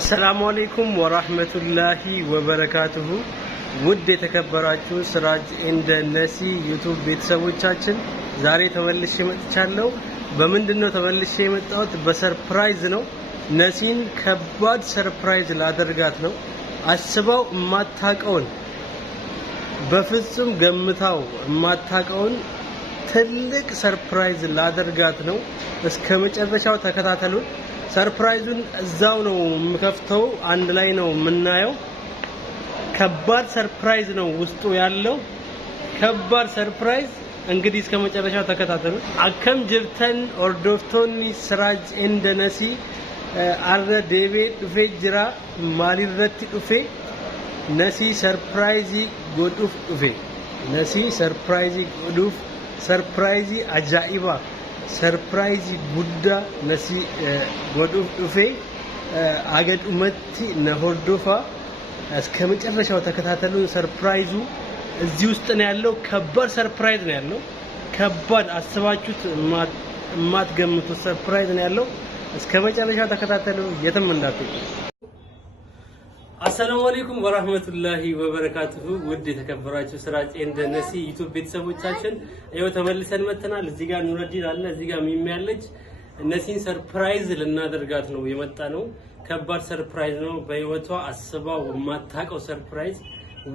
السلام عليكم ورحمة الله وبركاته ውድ የተከበራችሁ ስራጅ ኤንድ ነሲ ዩቲዩብ ቤተሰቦቻችን ዛሬ ተመልሼ መጥቻለሁ። በምንድነው ተመልሼ የመጣሁት? በሰርፕራይዝ ነው። ነሲን ከባድ ሰርፕራይዝ ላደርጋት ነው። አስባው የማታውቀውን በፍጹም ገምታው የማታውቀውን ትልቅ ሰርፕራይዝ ላደርጋት ነው። እስከመጨረሻው ተከታተሉን። ሰርፕራይዙን እዛው ነው የምከፍተው፣ አንድ ላይ ነው የምናየው። ከባድ ሰርፕራይዝ ነው ውስጡ ያለው፣ ከባድ ሰርፕራይዝ። እንግዲህ እስከመጨረሻው ተከታተሉ። አከም ጅርተን ኦርዶፍቶኒ ስራጅ ኤንድ ነሲ አረ ዴቤ ዱፌ ጅራ ማሊረት ዱፌ ነሲ ሰርፕራይዚ ጎዱፍ ዱፌ ነሲ ሰርፕራይዚ ጎዱፍ ሰርፕራይዚ አጃኢባ ሰርፕራይዚ ጉዳ ነሲ ጎዱፍ ዱፌ አገዱመቲ ነሆርዶፋ እስከመጨረሻው ተከታተሉን። ሰርፕራይዙ እዚህ ውስጥ ነው ያለው። ከባድ ሰርፕራይዝ ነው ያለው። ከባድ አስባችሁት የማትገምቱት ሰርፕራይዝ ነው ያለው። እስከመጨረሻው ተከታተሉ፣ የትም እንዳትሄዱ። አሰላሙ አለይኩም ወራህመቱላሂ ወበረካቱሁ። ውድ የተከበራችሁ ስራጅ ኤንድ ነሲ ዩቲዩብ ቤተሰቦቻችን ይኸው ተመልሰን መጥተናል። እዚህ ጋር ኑረዲን አለ፣ እዚህ ጋር ሚሚ ያለች። ነሲን ሰርፕራይዝ ልናደርጋት ነው የመጣ ነው። ከባድ ሰርፕራይዝ ነው። በህይወቷ አስባው የማታውቀው ሰርፕራይዝ፣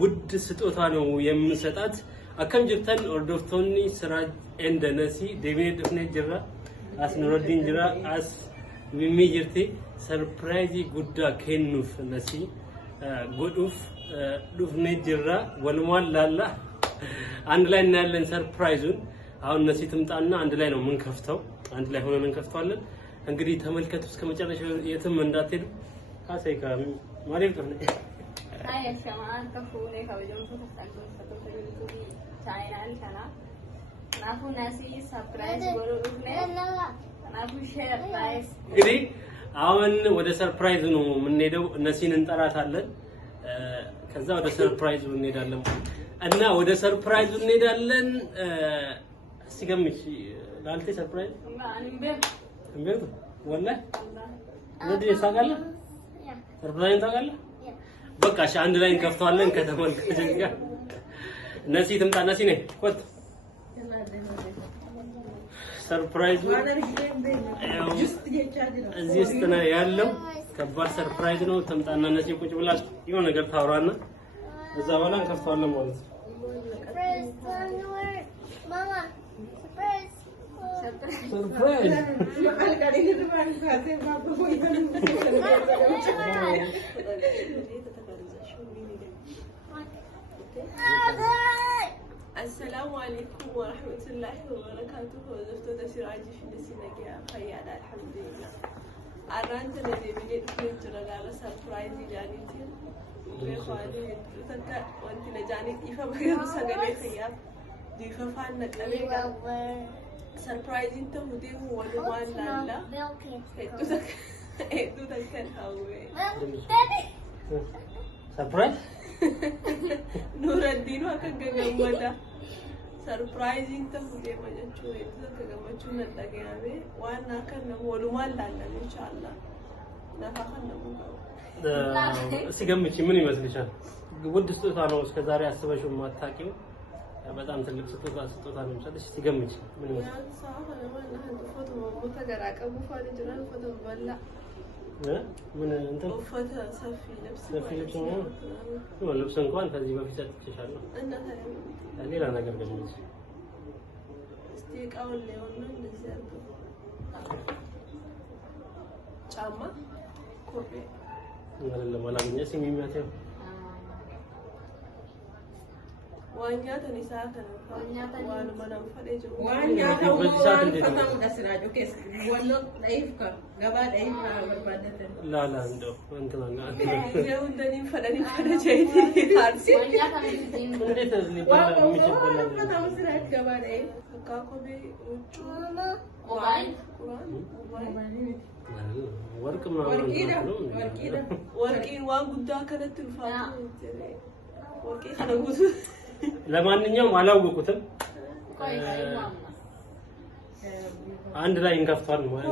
ውድ ስጦታ ነው የምንሰጣት። አከም ጅርተን ኦርዶፍቶኒ ስራጅ ኤንድ ነሲ ዴቤ ድፍኔ ጅራ አስ ኑረዲን ጅራ አስ ሚሚ ጅርቴ ሰርፕራይዝ ጉዳ ከኑፍ ነሲ ጎዱፍ ዱፍኔ ጅራ ወልሟል ላላ አንድ ላይ እናያለን ሰርፕራይዙን። አሁን ነሲ ትምጣና አንድ ላይ ነው የምንከፍተው፣ አንድ ላይ ሆነን እንከፍተዋለን። እንግዲህ ተመልከቱ እስከመጨረሻው፣ የትም እንዳትሄዱ። ካሰይካ ማሪም ተነ አይ ሸማን ከፉኔ ከወጀም ተፈታሉ ተፈታሉ ቻይናል ከና ናፉ ነሲ ሰርፕራይዝ ጎሩፍኔ ናፉ ሰርፕራይዝ። እንግዲህ አሁን ወደ ሰርፕራይዙ ነው የምንሄደው። ነሲን እንጠራታለን፣ ከዛ ወደ ሰርፕራይዙ እንሄዳለን እና ወደ ሰርፕራይዙ እንሄዳለን። ሲገምች ላልቴ ሰርፕራይዝ እንዴት ወላሂ ወዲህ ሳቃለ ሰርፕራይዝ ታውቃለ። በቃ እሺ አንድ ላይ እንከፍተዋለን ከተመልካቾች ጋር። ነሲ ትምጣ። ነሲ ነይ ወጥ ሰርፕራይዙ እዚህ ውስጥ ነው ያለው። ከባድ ሰርፕራይዝ ነው። ትምጣና ነሲ ቁጭ ብላ የሆነ ነገር ታውራና እዛ በኋላ እንከፍተዋለን ማለት ነው። Surprise. السلام عليكم ورحمة الله وبركاته. وزفتو تسيراجي في نسينك يا خيال الحمد لله. أرانت الذي بديت فيه ترى سربرايز جانيتين. بخالي تذكر وانت لجانيت إيفا بغير سجلي خيال. ديفا فانك أميكا. سرپرایز انت ہوتے ہو ولوان لالا ایدو تکن ہوئے سرپرایز نوردین وکا گمدا سرپرایز انت ہوتے مجھو ایدو تکن گمچو نتا گیا میں وانا کنا ولوان لالا انشاءاللہ نفاقا نمو ሲገምቺ ምን ይመስልሻል? ውድ ስጦታ ነው እስከዛሬ አስበሽው የማታውቂው በጣም ትልቅ ስጦታ ነው የምሰጥሽ። ሲገምቺ ምን ይመስላል? ምን እንትን ሰፊ ልብስ ነው። ልብስ እንኳን ከዚህ በፊት ሰጥቼሻለሁ። ሌላ ነገር ገምቺ እስቲ። እቃውን ሊሆን ነው እንደዚህ አድርገው ጫማ ኮርቤ አይደለም አላገኘሽ የሚመታው ዋኛ ተኒሳተ ዋን ማናም ፈደጅ ዋኛ ተወዋን ፈታም ደስራጆ ከስ ወሎ ላይፍካ ገባ ላይፍ ወርባደተ ላላ እንደው እንትናና ይሄው እንደኔ ፈደጃይቲ አርሲ እንዴት እዚህ ባላ የሚችል ፈታም ስራጅ ገባ ላይፍ ካኮቤ ውጭ ቁርአን ወርቅ ምናምን ወርቂ ዋን ጉዳ ከነት ልፋት ወርቂ ተነጉት። ለማንኛውም አላወቁትም። አንድ ላይ እንከፍቷል ማለት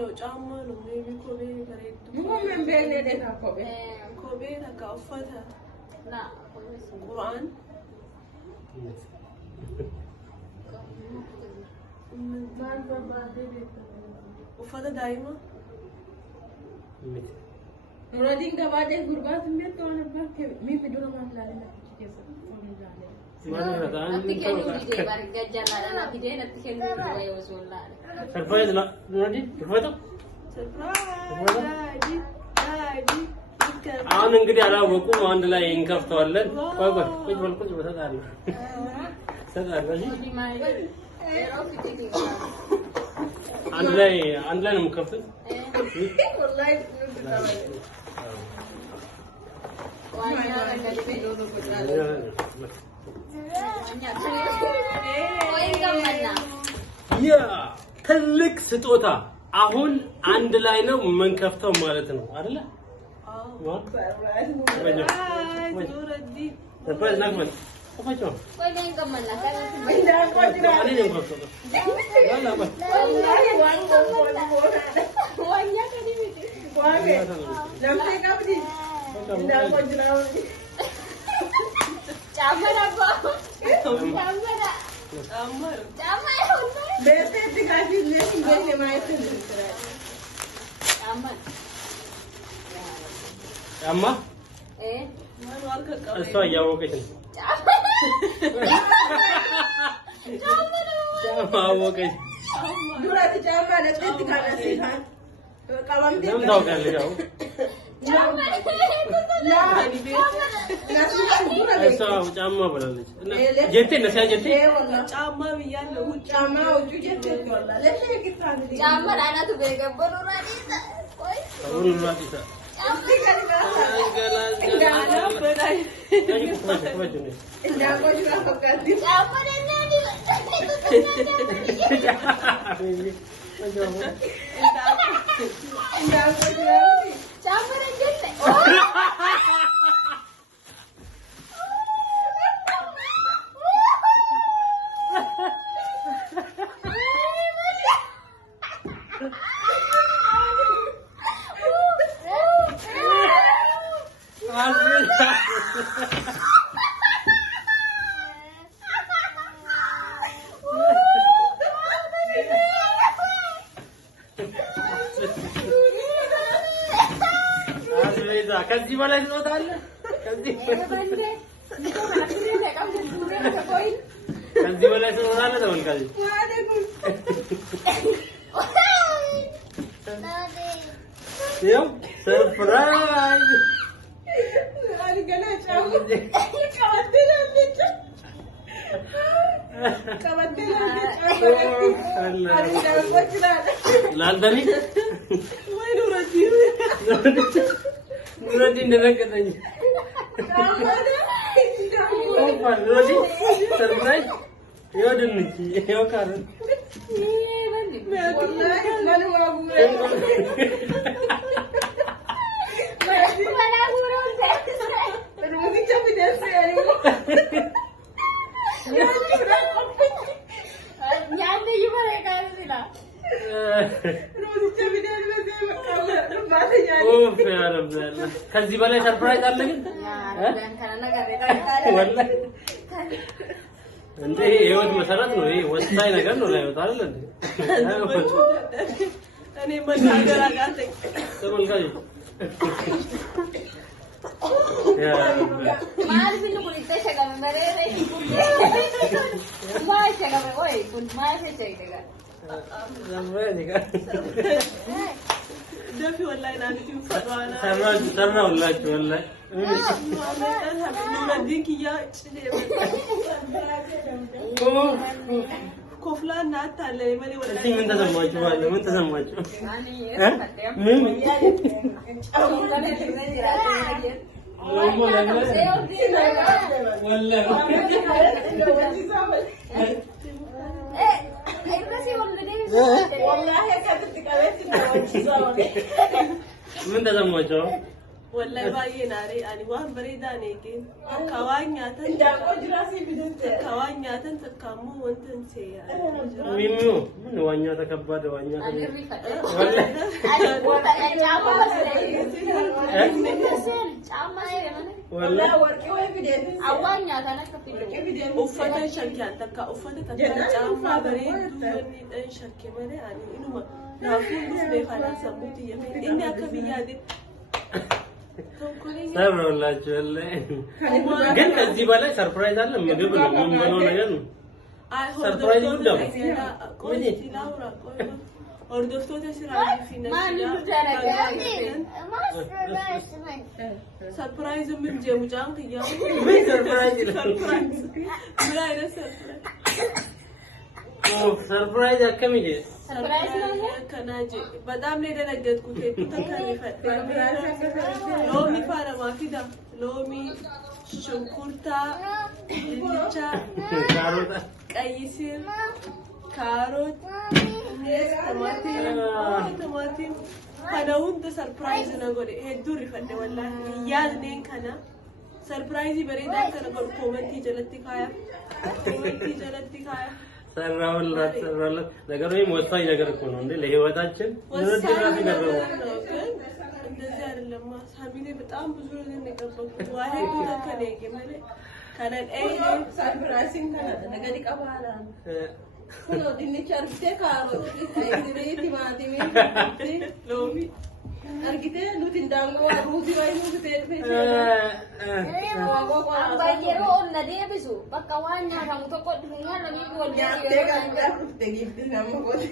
ነው ጫማ ነው ሜቢ ኮቤ ከሬት ምን በእኔ ደካ ኮቤ ተካፈተ ና ቁርአን ማን በባዴ ኡፈተ ዳይማ ኑረዲን ገባዴ ጉርባት ምን ተሆነበት ምን ቢዶራ ማፍላለ ሰርፕራይዝ ላ ኑረዲ ይፈታ አሁን እንግዲህ አላወቁም አንድ ላይ እንከፍተዋለን ቆይ ቁጭ በተጣለ አንድ ላይ ነው የምከፍተው ወላሂ ያ ትልቅ ስጦታ አሁን አንድ ላይ ነው የምንከፍተው ማለት ነው አይደለ? ጫማ እሷ እያወቀች ነው። ጫማ አወቀች። ዱራት ጫማ ለጥት ካላሲፋን ለምን ታውቃለች? እሷ ጫማ ብላለች። ጀቴ ነሳ ጀቴ ጫማ ብያለሁ። ጫማ ውጭ ጀቴ ይወላ ለሽግታን ጫማ አናቱ በገበሩ ራዲታ ቆይ አሁን ራዲታ ከዚህ በላይ ትወጣለህ? ከዚህ በላይ ትወጣለህ? ተመልካች ይኸው ሰርፕራይዝ ላልደኒ ኑረዲ እንደነገጠኝ ኑረዲ ሰርፕራይዝ ይኸው ድንች ይኸው ካሮት ከዚህ በላይ ሰርፕራይዝ አለ ግን ወላሂ እንዴ የህይወት መሰረት ነው። ይሄ ወሳኝ ነገር ነው። ላይ ወጣ አይደል እንዴ? እኔ መናገር አቃተኝ። ተመልካች ማል ቢሉ ቁሊቴ ሸገመ መሬሬ ማይ ሸገመ ወይ ኩን ማይ ሸገመ ደፊ ወላሂ ናንቲ ፈራና ሰራውላችሁ ወላሂ ዲንኪያ ኮፍላና አታለ ማሊ ወላሂ ምን ተሰማችሁ? ማለት ምን ተሰማችሁ? ምን ተሰማችሁ? والله باين ناري أنا وهم بريدة نيجين كوانيا تكامو وانتن سيا ميمو من وانيا تكبر وانيا والله ورقي ويفيدين أوانيا تانا كفيدين أفضل شركة تكا أفضل تكا بريد دوبني شركة مالي يعني إنه نافين بس بيفعل سبوتي يفيد إني أكبيادي ሰብር ወላችሁ ግን ከዚህ በላይ ሰርፕራይዝ አለ ምግብ ነው ምን ብሎ ነገር ነው ሰርፕራይዝ ነው هردفتوتا سراجي في سرپرایز من جمو جان کیا سرپرایز کمی دی سرپرایز کناجی بدام نه دلگت کو ته تکانی فت لومی فارا مافیدا لومی شنکورتا دینچا قیسیر كاروت طماطم أنا هون سرپرایز نقولي هدوري فني والله ياد نين كنا سرپرایزي بريدا كنا قول كومنتي جلتي كايا سرراول ነገር ወይ ወጣይ ነገር እኮ ነው እንዴ ለህይወታችን እንደዚህ አይደለም ሳሚኔ በጣም ብዙ ነገር ነው የጠበቁት ዋሄ ተከለየ ማለት ካናን ሰርፕራይዚንግ ነገር ይቀባላ Uno dinnicha argite kaarot itti maatimi loomi argite nuti ndaango ruuti wayi nuti teedhee yeroo onna deebisu bakka waan nyaatamu tokko dhufunyaan namni wal nyaatee kan dhufte gifti nama godhe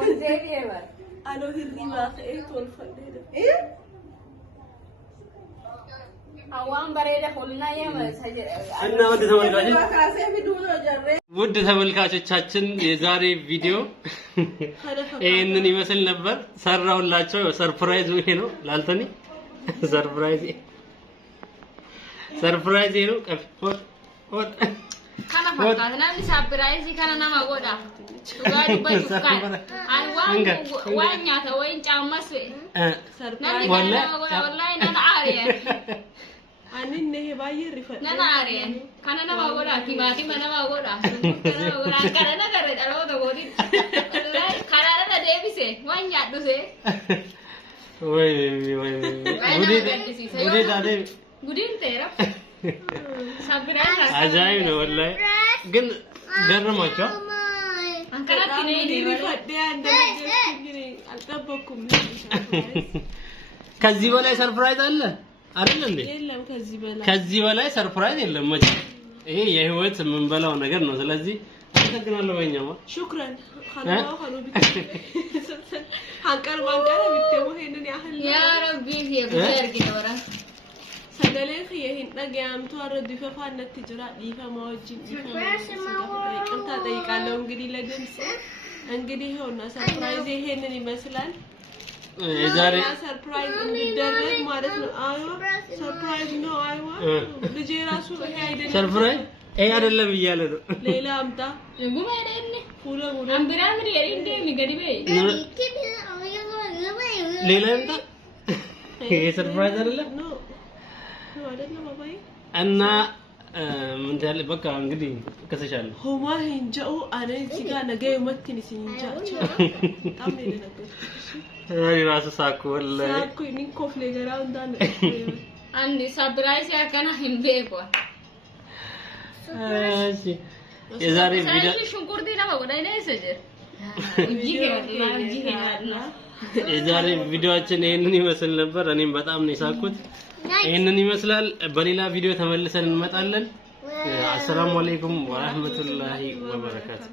ol deebi'ee bara anoo hirribaa ka'ee tolfadheedha waan bareeda holna እና ውድ ተመልካቾቻችን የዛሬ ቪዲዮ ይሄንን ይመስል ነበር ሰራውላችሁ ሰርፕራይዝ ይሄ ነው ላልተኒ ሰርፕራይዝ ነው ወጥ kana fakkaata namni ሰርፕራይዝ kana nama godha dhugaa dubbachuu kan waan nyaata wayin caammas namni kana nama godha wallahi nana aariya anin ne baay'ee rifadhe nana aariya kana nama godha timaatima nama godha kana nagarre dhaloota godhin kana nana deebise waan nyaadhuse ወይ ጉዲን teera ሰርፕራይዝ አጃይብ ነው ወላሂ ግን ገረማቸው አንከራቲ ነኝ rifadhe እንደዚህ አልጠበኩም ከዚህ በላይ ሰርፕራይዝ አለ አይደል እንዴ የለም ከዚህ በላይ ሰርፕራይዝ የለም መቼ ይሄ የህይወት የምንበላው ነገር ነው ስለዚህ አመሰግናለሁ በእኛማ شكرا خلوا هنقر بيتمو هينن ያህል ያ ረቢ ይርግ ይወራ sagalee khiyeen dhagaamtu arra difafaanat jira diifama wajin ይቅርታ ጠይቃለሁ እንግዲህ ለድምጽ እንግዲህ ሆና ሰርፕራይዝ ይሄንን ይመስላል የዛሬ ሰርፕራይዝ እንዲደረግ ማለት ነው አይዋ ሰርፕራይዝ ነው አይዋ ልጄ ራሱ ይሄ አይደለም ሰርፕራይዝ ይሄ አይደለም እያለ ነው ሌላ አምጣ ጉማ አይደለም ሁሉ አምብራ ምን እንደ የሚገድበ ሌላ አምጣ ይሄ ሰርፕራይዝ አይደለም ነው አይደለም አባዬ እና ምን ታለ በቃ እንግዲህ ከሰሻለ ሆማ ሂንጃው አነ እዚህ ጋር ነገ ይመትን ሲንጃ ታም ነው አይ ራስ ሳኩ ወላሂ ሳኩ ምን ኮፍሌ ገራው እንዳለ አንዲ ሰርፕራይዝ ያከና ህምቤቆ እሺ የዛሬ ቪዲዮ ሽንኩርት ነው ወዳይ ነው ሰጀር የዛሬ ቪዲዮአችን ይሄንን ይመስል ነበር እኔም በጣም ነው የሳኩት ይሄንን ይመስላል በሌላ ቪዲዮ ተመልሰን እንመጣለን አሰላሙ አለይኩም ወራህመቱላሂ ወበረካቱ